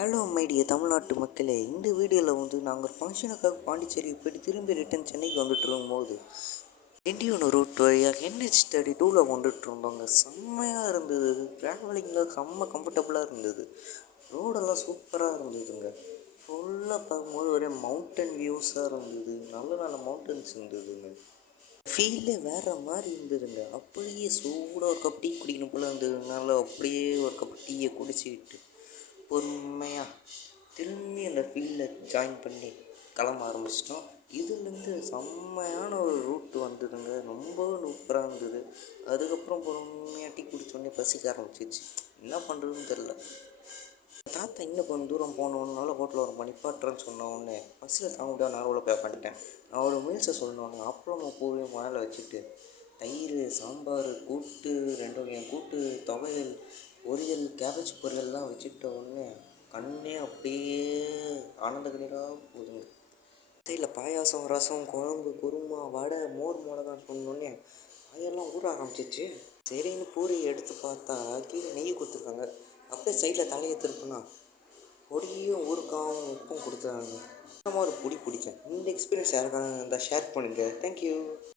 Hello my dear தமிழ்நாட்டு மக்களே, இந்த வீடியோவில் வந்து நாங்கள் ஃபங்க்ஷனுக்காக பாண்டிச்சேரி போய்ட்டு திரும்பி ரிட்டன் சென்னைக்கு வந்துட்டு இருக்கும்போது இண்டியன் ரூட் வழியாக NH32 வந்துட்டு இருந்தோங்க. செம்மையாக இருந்தது. ட்ராவலிங்கில் செம்ம கம்ஃபர்டபுளாக இருந்தது. ரோடெல்லாம் சூப்பராக இருந்ததுங்க. ஃபுல்லாக பார்க்கும்போது ஒரே மவுண்டன் வியூஸாக இருந்தது. நல்ல நல்ல மவுண்டன்ஸ் இருந்ததுங்க. ஃபீலே வேறு மாதிரி இருந்ததுங்க. அப்படியே சூடாக ஒரு கப் டீ குடிக்கணும் போல் இருந்ததுனால அப்படியே ஒரு கப் டீயை குடிச்சிக்கிட்டு பொறுமையாக திரும்பி அந்த ஃபீல்டில் ஜாயின் பண்ணி கிளம்ப ஆரம்பிச்சிட்டோம். இதுலேருந்து செம்மையான ஒரு ரூட்டு வந்ததுங்க. ரொம்ப சூப்பராக இருந்தது. அதுக்கப்புறம் பொறுமையாக டீ குடித்தோடனே பசிக்க ஆரம்பிச்சிச்சு. என்ன பண்ணுறதுன்னு தெரில. தாத்தா இன்னும் கொஞ்சம் தூரம் போனோன்னால ஹோட்டலில் ஒரு நிப்பாட்டுறேன்னு சொன்னோடனே பஸ்ஸில் தாங்க முடியாது, நான் உள்ள போய் உட்காந்துட்டேன். அவர் மீல்ஸை சொல்லணுன்னு அப்பளமும் பூவையும் மேலே வச்சுட்டு தயிர், சாம்பார், கூட்டு, 2 வகையான கூட்டு, துவையல், பொரியல், கேபேஜ் பொரியல்லாம் வச்சுக்கிட்ட உடனே கண்ணே அப்படியே ஆனந்த கண்ணீராக போகுதுங்க. சைடில் பாயாசம், ரசம், குழம்பு, குருமா, வடை, மோர் மிளகான்னு சொன்னோடனே வாயெல்லாம் ஊற ஆரம்பிச்சிச்சு. சரின்னு பூரி எடுத்து பார்த்தா கீழே நெய் கொடுத்துருக்காங்க. அப்படியே சைடில் தலையை திருப்பினா பொடியும் ஊறுகாயும் உப்பும் கொடுத்தாங்க. ஒரு பொடி பிடிச்சேன். இந்த எக்ஸ்பீரியன்ஸ் யாருக்காக இருந்தால் ஷேர் பண்ணுங்கள். தேங்க்யூ.